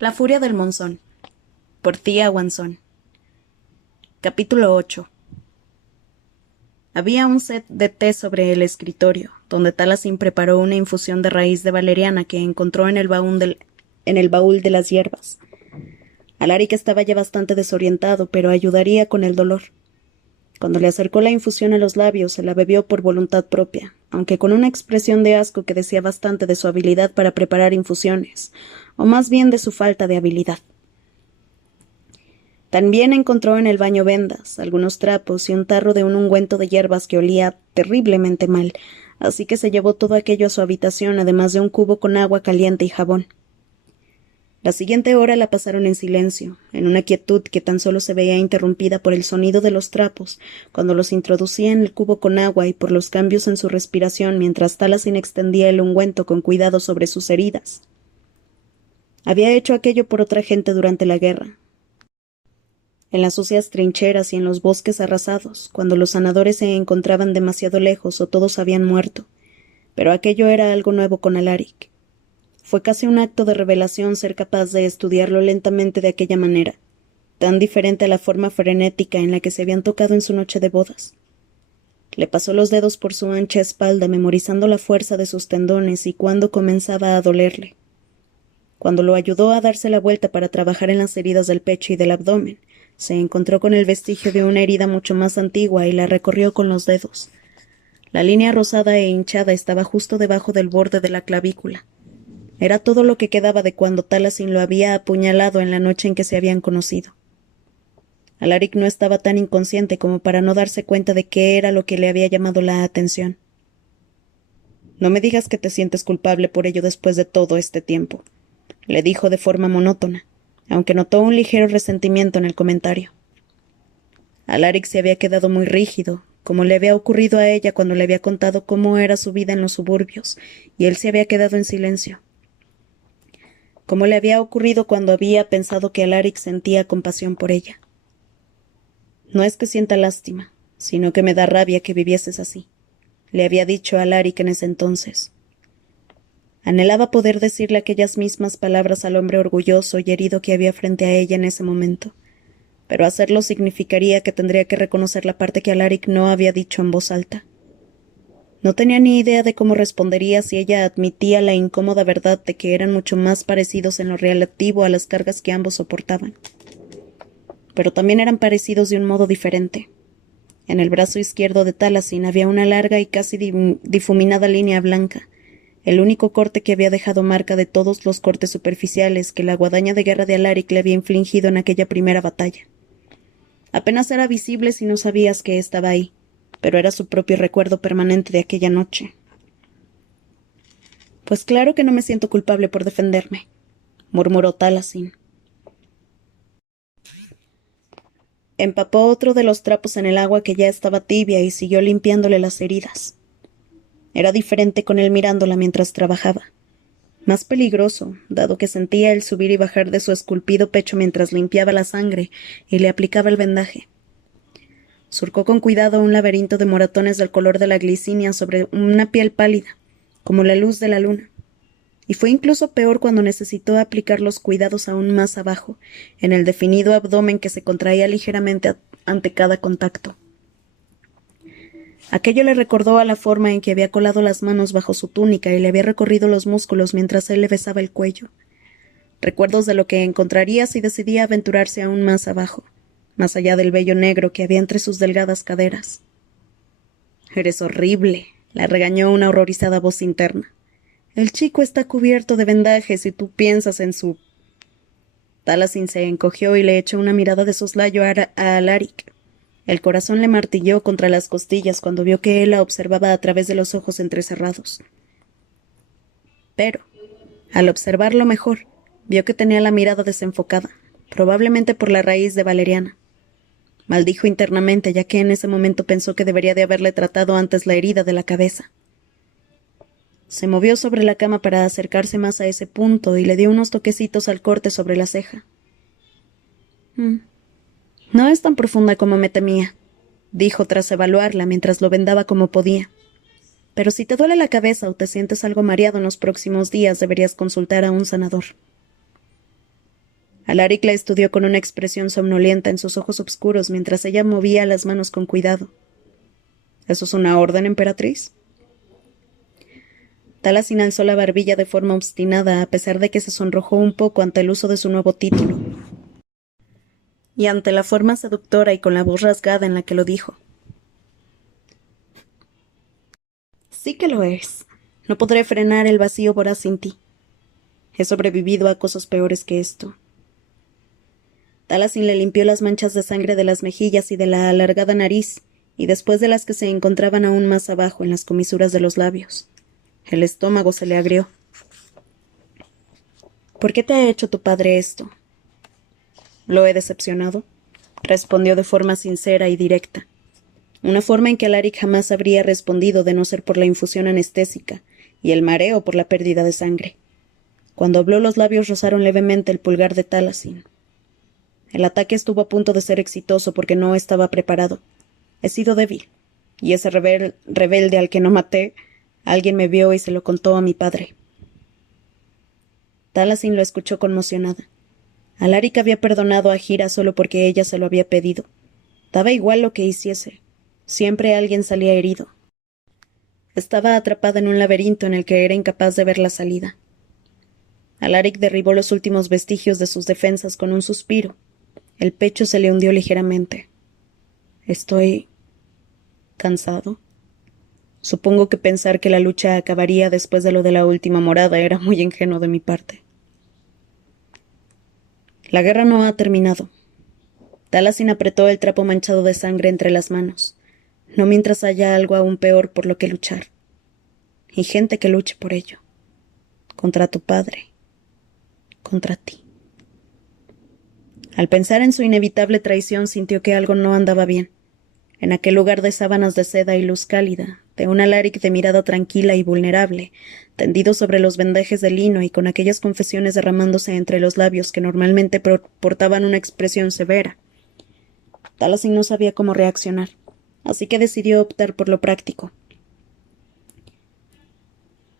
La furia del monzón, por Thea Wanson. Capítulo 8. Había un set de té sobre el escritorio, donde Taliesin preparó una infusión de raíz de valeriana que encontró en el baúl de las hierbas. Alaric estaba ya bastante desorientado, pero ayudaría con el dolor. Cuando le acercó la infusión a los labios, se la bebió por voluntad propia, aunque con una expresión de asco que decía bastante de su habilidad para preparar infusiones, o más bien de su falta de habilidad. También encontró en el baño vendas, algunos trapos y un tarro de un ungüento de hierbas que olía terriblemente mal, así que se llevó todo aquello a su habitación, además de un cubo con agua caliente y jabón. La siguiente hora la pasaron en silencio, en una quietud que tan solo se veía interrumpida por el sonido de los trapos, cuando los introducía en el cubo con agua y por los cambios en su respiración mientras Taliesin extendía el ungüento con cuidado sobre sus heridas. Había hecho aquello por otra gente durante la guerra, en las sucias trincheras y en los bosques arrasados, cuando los sanadores se encontraban demasiado lejos o todos habían muerto. Pero aquello era algo nuevo con Alaric. Fue casi un acto de revelación ser capaz de estudiarlo lentamente de aquella manera, tan diferente a la forma frenética en la que se habían tocado en su noche de bodas. Le pasó los dedos por su ancha espalda, memorizando la fuerza de sus tendones y cuándo comenzaba a dolerle. Cuando lo ayudó a darse la vuelta para trabajar en las heridas del pecho y del abdomen, se encontró con el vestigio de una herida mucho más antigua y la recorrió con los dedos. La línea rosada e hinchada estaba justo debajo del borde de la clavícula. Era todo lo que quedaba de cuando Taliesin lo había apuñalado en la noche en que se habían conocido. Alaric no estaba tan inconsciente como para no darse cuenta de qué era lo que le había llamado la atención. «No me digas que te sientes culpable por ello después de todo este tiempo», le dijo de forma monótona, aunque notó un ligero resentimiento en el comentario. Alaric se había quedado muy rígido, como le había ocurrido a ella cuando le había contado cómo era su vida en los suburbios, y él se había quedado en silencio. Como le había ocurrido cuando había pensado que Alaric sentía compasión por ella. «No es que sienta lástima, sino que me da rabia que vivieses así», le había dicho a Alaric en ese entonces. Anhelaba poder decirle aquellas mismas palabras al hombre orgulloso y herido que había frente a ella en ese momento, pero hacerlo significaría que tendría que reconocer la parte que Alaric no había dicho en voz alta. No tenía ni idea de cómo respondería si ella admitía la incómoda verdad de que eran mucho más parecidos en lo relativo a las cargas que ambos soportaban. Pero también eran parecidos de un modo diferente. En el brazo izquierdo de Taliesin había una larga y casi difuminada línea blanca, el único corte que había dejado marca de todos los cortes superficiales que la guadaña de guerra de Alaric le había infligido en aquella primera batalla. Apenas era visible si no sabías que estaba ahí, pero era su propio recuerdo permanente de aquella noche. «Pues claro que no me siento culpable por defenderme», murmuró Taliesin. Empapó otro de los trapos en el agua que ya estaba tibia y siguió limpiándole las heridas. Era diferente con él mirándola mientras trabajaba. Más peligroso, dado que sentía el subir y bajar de su esculpido pecho mientras limpiaba la sangre y le aplicaba el vendaje. Surcó con cuidado un laberinto de moratones del color de la glicinia sobre una piel pálida, como la luz de la luna. Y fue incluso peor cuando necesitó aplicar los cuidados aún más abajo, en el definido abdomen que se contraía ligeramente ante cada contacto. Aquello le recordó a la forma en que había colado las manos bajo su túnica y le había recorrido los músculos mientras él le besaba el cuello. Recuerdos de lo que encontraría si decidía aventurarse aún más abajo, más allá del vello negro que había entre sus delgadas caderas. «Eres horrible», la regañó una horrorizada voz interna. «El chico está cubierto de vendajes y tú piensas en su...» Taliesin se encogió y le echó una mirada de soslayo a Alaric. El corazón le martilló contra las costillas cuando vio que él la observaba a través de los ojos entrecerrados. Pero, al observarlo mejor, vio que tenía la mirada desenfocada, probablemente por la raíz de valeriana. Maldijo internamente, ya que en ese momento pensó que debería de haberle tratado antes la herida de la cabeza. Se movió sobre la cama para acercarse más a ese punto y le dio unos toquecitos al corte sobre la ceja. «No es tan profunda como me temía», dijo tras evaluarla mientras lo vendaba como podía. «Pero si te duele la cabeza o te sientes algo mareado en los próximos días, deberías consultar a un sanador». Alaric la estudió con una expresión somnolienta en sus ojos oscuros mientras ella movía las manos con cuidado. ¿Eso es una orden, emperatriz? Talasin alzó la barbilla de forma obstinada, a pesar de que se sonrojó un poco ante el uso de su nuevo título, y ante la forma seductora y con la voz rasgada en la que lo dijo. Sí que lo es. No podré frenar el vacío voraz sin ti. He sobrevivido a cosas peores que esto. Talasin le limpió las manchas de sangre de las mejillas y de la alargada nariz, y después de las que se encontraban aún más abajo en las comisuras de los labios. El estómago se le agrió. ¿Por qué te ha hecho tu padre esto? Lo he decepcionado, respondió de forma sincera y directa. Una forma en que Alaric jamás habría respondido de no ser por la infusión anestésica y el mareo por la pérdida de sangre. Cuando habló, los labios rozaron levemente el pulgar de Talasin. El ataque estuvo a punto de ser exitoso porque no estaba preparado. He sido débil, y ese rebelde al que no maté, alguien me vio y se lo contó a mi padre. Talasin lo escuchó conmocionada. Alaric había perdonado a Gira solo porque ella se lo había pedido. Daba igual lo que hiciese. Siempre alguien salía herido. Estaba atrapada en un laberinto en el que era incapaz de ver la salida. Alaric derribó los últimos vestigios de sus defensas con un suspiro. El pecho se le hundió ligeramente. Estoy cansado. Supongo que pensar que la lucha acabaría después de lo de la última morada era muy ingenuo de mi parte. La guerra no ha terminado. Talasin apretó el trapo manchado de sangre entre las manos. No mientras haya algo aún peor por lo que luchar. Y gente que luche por ello. Contra tu padre. Contra ti. Al pensar en su inevitable traición, sintió que algo no andaba bien. En aquel lugar de sábanas de seda y luz cálida, de un Alaric de mirada tranquila y vulnerable, tendido sobre los vendajes de lino y con aquellas confesiones derramándose entre los labios que normalmente portaban una expresión severa. Talasin no sabía cómo reaccionar, así que decidió optar por lo práctico.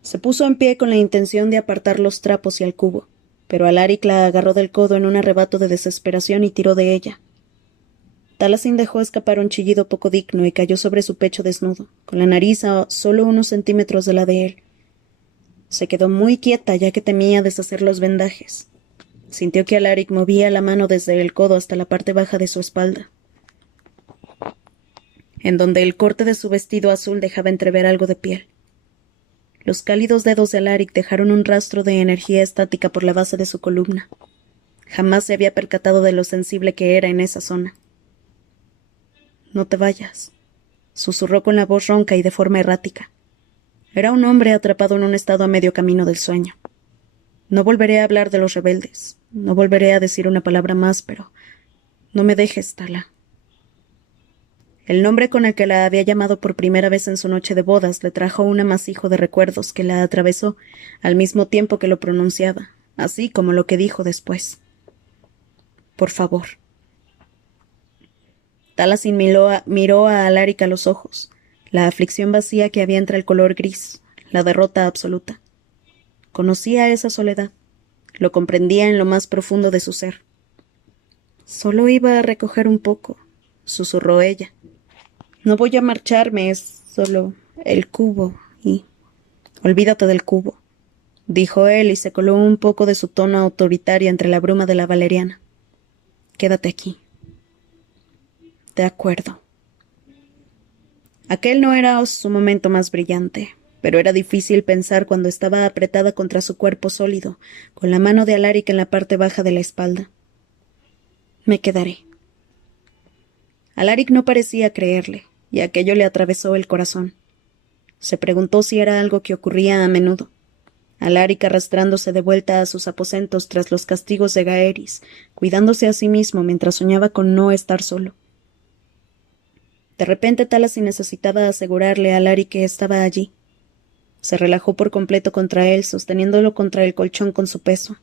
Se puso en pie con la intención de apartar los trapos y el cubo, pero Alaric la agarró del codo en un arrebato de desesperación y tiró de ella. Talasin dejó escapar un chillido poco digno y cayó sobre su pecho desnudo, con la nariz a solo unos centímetros de la de él. Se quedó muy quieta ya que temía deshacer los vendajes. Sintió que Alaric movía la mano desde el codo hasta la parte baja de su espalda, en donde el corte de su vestido azul dejaba entrever algo de piel. Los cálidos dedos de Alaric dejaron un rastro de energía estática por la base de su columna. Jamás se había percatado de lo sensible que era en esa zona. No te vayas, susurró con la voz ronca y de forma errática. Era un hombre atrapado en un estado a medio camino del sueño. No volveré a hablar de los rebeldes, no volveré a decir una palabra más, pero no me dejes, Tala. El nombre con el que la había llamado por primera vez en su noche de bodas le trajo un amasijo de recuerdos que la atravesó al mismo tiempo que lo pronunciaba, así como lo que dijo después. Por favor. Talasin miró a Alaric a los ojos, la aflicción vacía que había entre el color gris, la derrota absoluta. Conocía esa soledad, lo comprendía en lo más profundo de su ser. Solo iba a recoger un poco, susurró ella. No voy a marcharme, es solo el cubo y... Olvídate del cubo, dijo él y se coló un poco de su tono autoritario entre la bruma de la valeriana. Quédate aquí. De acuerdo. Aquel no era su momento más brillante, pero era difícil pensar cuando estaba apretada contra su cuerpo sólido, con la mano de Alaric en la parte baja de la espalda. Me quedaré. Alaric no parecía creerle, y aquello le atravesó el corazón. Se preguntó si era algo que ocurría a menudo. Alaric arrastrándose de vuelta a sus aposentos tras los castigos de Gaeris, cuidándose a sí mismo mientras soñaba con no estar solo. De repente Talasin necesitaba asegurarle a Alaric que estaba allí. Se relajó por completo contra él, sosteniéndolo contra el colchón con su peso.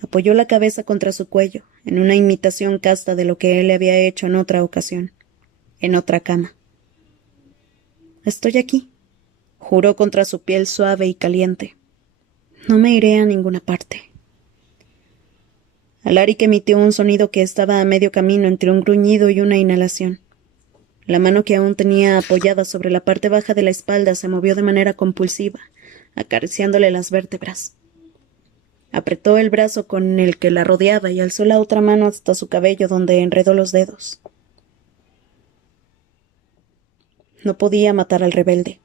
Apoyó la cabeza contra su cuello, en una imitación casta de lo que él le había hecho en otra ocasión, en otra cama. Estoy aquí, juró contra su piel suave y caliente. No me iré a ninguna parte. Alaric emitió un sonido que estaba a medio camino entre un gruñido y una inhalación. La mano que aún tenía apoyada sobre la parte baja de la espalda se movió de manera compulsiva, acariciándole las vértebras. Apretó el brazo con el que la rodeaba y alzó la otra mano hasta su cabello, donde enredó los dedos. No podía matar al rebelde,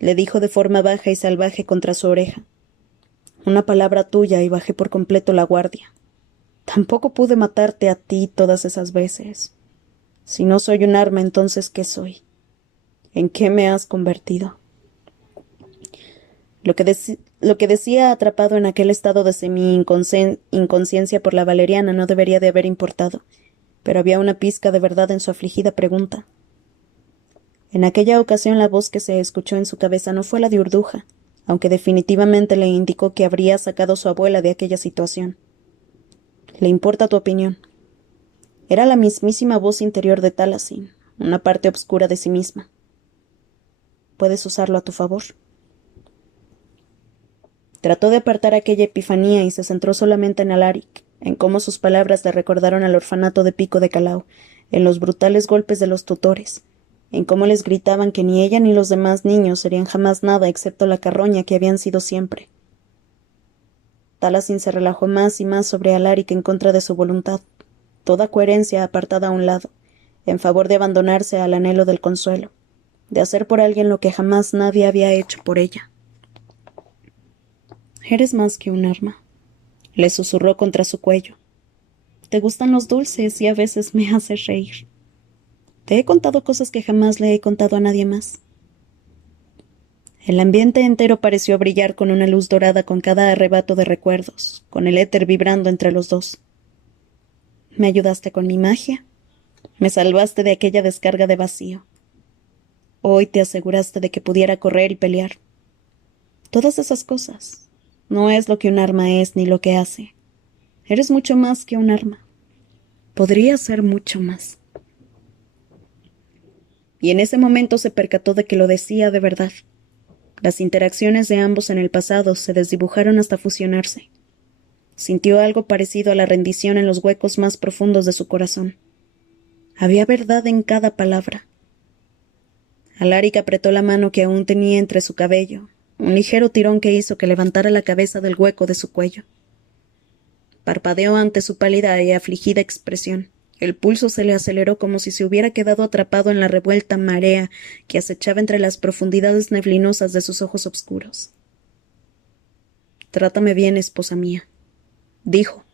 le dijo de forma baja y salvaje contra su oreja. Una palabra tuya y bajé por completo la guardia. Tampoco pude matarte a ti todas esas veces. Si no soy un arma, entonces ¿qué soy? ¿En qué me has convertido? Lo que decía atrapado en aquel estado de semi-inconsciencia por la valeriana no debería de haber importado, pero había una pizca de verdad en su afligida pregunta. En aquella ocasión la voz que se escuchó en su cabeza no fue la de Urduja, aunque definitivamente le indicó que habría sacado su abuela de aquella situación. ¿Le importa tu opinión? Era la mismísima voz interior de Taliesin, una parte obscura de sí misma. Puedes usarlo a tu favor. Trató de apartar aquella epifanía y se centró solamente en Alaric, en cómo sus palabras le recordaron al orfanato de Pico de Calau, en los brutales golpes de los tutores, en cómo les gritaban que ni ella ni los demás niños serían jamás nada excepto la carroña que habían sido siempre. Taliesin se relajó más y más sobre Alaric en contra de su voluntad, toda coherencia apartada a un lado, en favor de abandonarse al anhelo del consuelo, de hacer por alguien lo que jamás nadie había hecho por ella. Eres más que un arma, le susurró contra su cuello. Te gustan los dulces y a veces me haces reír. Te he contado cosas que jamás le he contado a nadie más. El ambiente entero pareció brillar con una luz dorada con cada arrebato de recuerdos, con el éter vibrando entre los dos. Me ayudaste con mi magia. Me salvaste de aquella descarga de vacío. Hoy te aseguraste de que pudiera correr y pelear. Todas esas cosas. No es lo que un arma es ni lo que hace. Eres mucho más que un arma. Podría ser mucho más. Y en ese momento se percató de que lo decía de verdad. Las interacciones de ambos en el pasado se desdibujaron hasta fusionarse. Sintió algo parecido a la rendición en los huecos más profundos de su corazón. Había verdad en cada palabra. Alaric apretó la mano que aún tenía entre su cabello, un ligero tirón que hizo que levantara la cabeza del hueco de su cuello. Parpadeó ante su pálida y afligida expresión. El pulso se le aceleró como si se hubiera quedado atrapado en la revuelta marea que acechaba entre las profundidades neblinosas de sus ojos oscuros. «Trátame bien, esposa mía», dijo.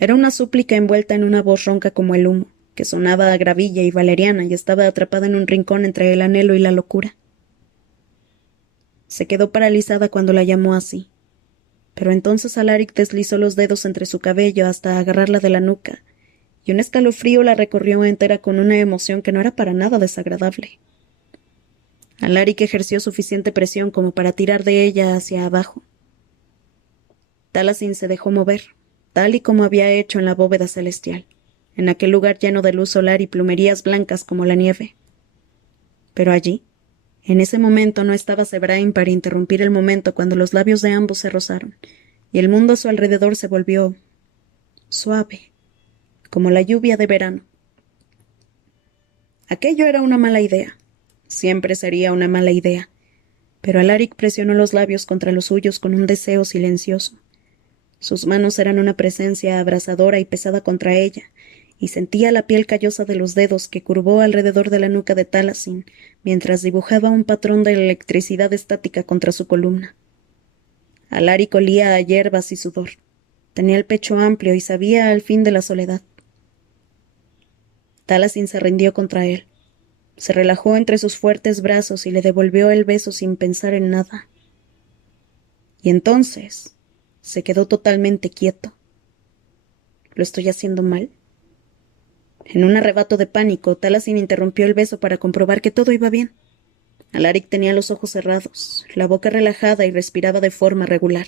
Era una súplica envuelta en una voz ronca como el humo, que sonaba a gravilla y valeriana y estaba atrapada en un rincón entre el anhelo y la locura. Se quedó paralizada cuando la llamó así. Pero entonces Alaric deslizó los dedos entre su cabello hasta agarrarla de la nuca, y un escalofrío la recorrió entera con una emoción que no era para nada desagradable. Alaric ejerció suficiente presión como para tirar de ella hacia abajo. Taliesin se dejó mover, tal y como había hecho en la bóveda celestial, en aquel lugar lleno de luz solar y plumerías blancas como la nieve. Pero allí, en ese momento, no estaba Sebrain para interrumpir el momento cuando los labios de ambos se rozaron, y el mundo a su alrededor se volvió suave, como la lluvia de verano. Aquello era una mala idea. Siempre sería una mala idea. Pero Alaric presionó los labios contra los suyos con un deseo silencioso. Sus manos eran una presencia abrasadora y pesada contra ella, y sentía la piel callosa de los dedos que curvó alrededor de la nuca de Taliesin, mientras dibujaba un patrón de electricidad estática contra su columna. Alaric olía a hierbas y sudor. Tenía el pecho amplio y sabía al fin de la soledad. Taliesin se rindió contra él. Se relajó entre sus fuertes brazos y le devolvió el beso sin pensar en nada. Y entonces se quedó totalmente quieto. ¿Lo estoy haciendo mal? En un arrebato de pánico, Taliesin interrumpió el beso para comprobar que todo iba bien. Alaric tenía los ojos cerrados, la boca relajada y respiraba de forma regular.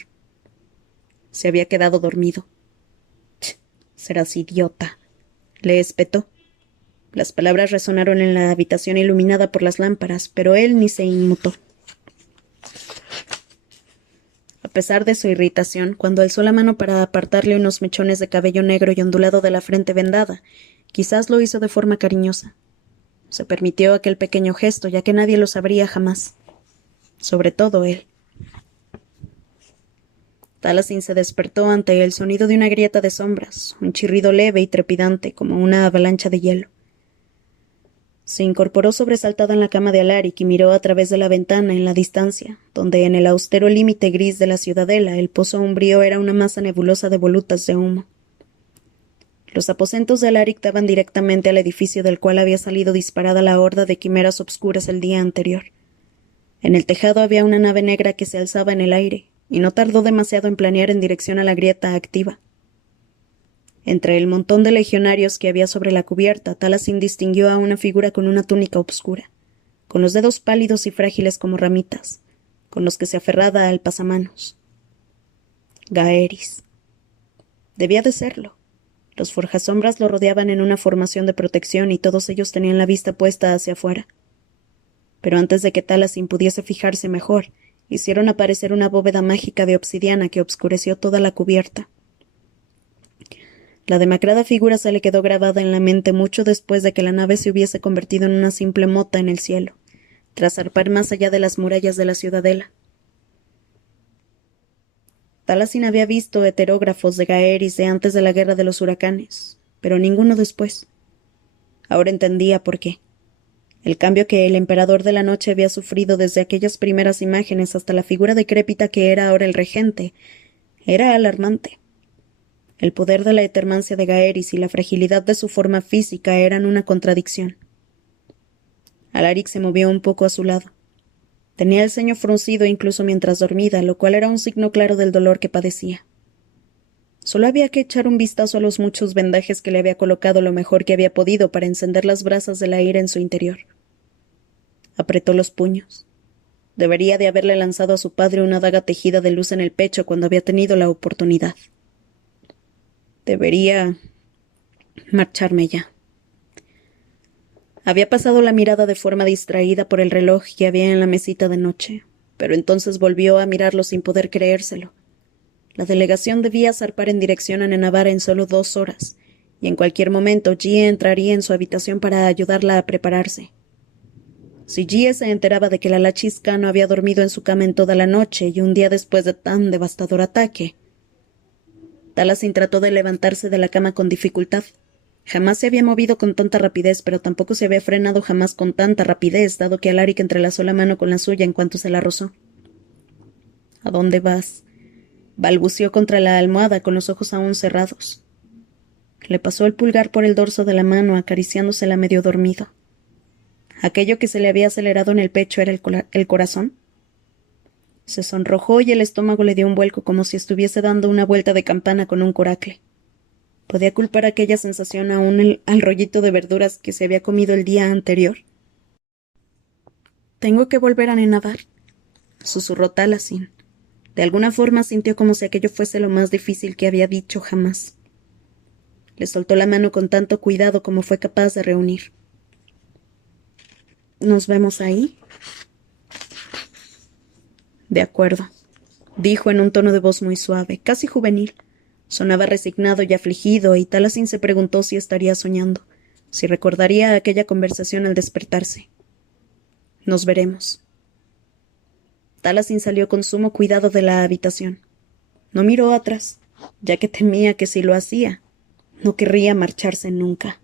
Se había quedado dormido. «Serás idiota», le espetó. Las palabras resonaron en la habitación iluminada por las lámparas, pero él ni se inmutó. pesar de su irritación, cuando alzó la mano para apartarle unos mechones de cabello negro y ondulado de la frente vendada, quizás lo hizo de forma cariñosa. Se permitió aquel pequeño gesto, ya que nadie lo sabría jamás. Sobre todo él. Talasin se despertó ante el sonido de una grieta de sombras, un chirrido leve y trepidante, como una avalancha de hielo. Se incorporó sobresaltada en la cama de Alaric y miró a través de la ventana en la distancia, donde en el austero límite gris de la ciudadela el pozo umbrío era una masa nebulosa de volutas de humo. Los aposentos de Alaric daban directamente al edificio del cual había salido disparada la horda de quimeras obscuras el día anterior. En el tejado había una nave negra que se alzaba en el aire, y no tardó demasiado en planear en dirección a la grieta activa. Entre el montón de legionarios que había sobre la cubierta, Talasin distinguió a una figura con una túnica obscura, con los dedos pálidos y frágiles como ramitas, con los que se aferraba al pasamanos. Gaeris. Debía de serlo. Los forjasombras lo rodeaban en una formación de protección y todos ellos tenían la vista puesta hacia afuera. Pero antes de que Talasin pudiese fijarse mejor, hicieron aparecer una bóveda mágica de obsidiana que obscureció toda la cubierta. La demacrada figura se le quedó grabada en la mente mucho después de que la nave se hubiese convertido en una simple mota en el cielo, tras zarpar más allá de las murallas de la ciudadela. Talasin había visto heterógrafos de Gaeris de antes de la Guerra de los Huracanes, pero ninguno después. Ahora entendía por qué. El cambio que el emperador de la noche había sufrido desde aquellas primeras imágenes hasta la figura decrépita que era ahora el regente era alarmante. El poder de la etermancia de Gaeris y la fragilidad de su forma física eran una contradicción. Alaric se movió un poco a su lado. Tenía el ceño fruncido incluso mientras dormía, lo cual era un signo claro del dolor que padecía. Solo había que echar un vistazo a los muchos vendajes que le había colocado lo mejor que había podido para encender las brasas de la ira en su interior. Apretó los puños. Debería de haberle lanzado a su padre una daga tejida de luz en el pecho cuando había tenido la oportunidad. Debería marcharme ya. Había pasado la mirada de forma distraída por el reloj que había en la mesita de noche, pero entonces volvió a mirarlo sin poder creérselo. La delegación debía zarpar en dirección a Nenavara en solo 2 horas, y en cualquier momento Jie entraría en su habitación para ayudarla a prepararse. Si Jie se enteraba de que la Lachis no había dormido en su cama en toda la noche y un día después de tan devastador ataque... Talasin trató de levantarse de la cama con dificultad. Jamás se había movido con tanta rapidez, pero tampoco se había frenado jamás con tanta rapidez, dado que Alaric entrelazó la mano con la suya en cuanto se la rozó. —¿A dónde vas? —balbuceó contra la almohada con los ojos aún cerrados. Le pasó el pulgar por el dorso de la mano, acariciándosela medio dormido. ¿Aquello que se le había acelerado en el pecho era el corazón? Se sonrojó y el estómago le dio un vuelco como si estuviese dando una vuelta de campana con un coracle. ¿Podía culpar aquella sensación aún al rollito de verduras que se había comido el día anterior? —Tengo que volver a Nenadar —susurró Talasin. De alguna forma sintió como si aquello fuese lo más difícil que había dicho jamás. Le soltó la mano con tanto cuidado como fue capaz de reunir. —¿Nos vemos ahí? —De acuerdo —dijo en un tono de voz muy suave, casi juvenil. Sonaba resignado y afligido, y Talasin se preguntó si estaría soñando, si recordaría aquella conversación al despertarse. —Nos veremos. Talasin salió con sumo cuidado de la habitación. No miró atrás, ya que temía que si lo hacía, no querría marcharse nunca.